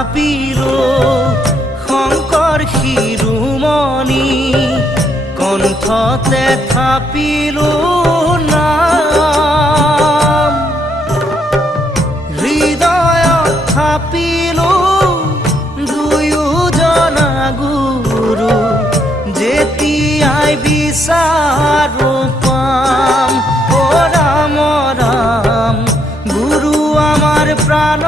থাপিলো শংকৰ শিৰোমণি কণ্ঠতে থাপিলো নাম হৃদয়ত থাপিলো দুয়োজনা গুৰু যেতিয়াই বিচাৰো পাম। ও ৰাম ৰাম গুৰু আমাৰ প্ৰাণ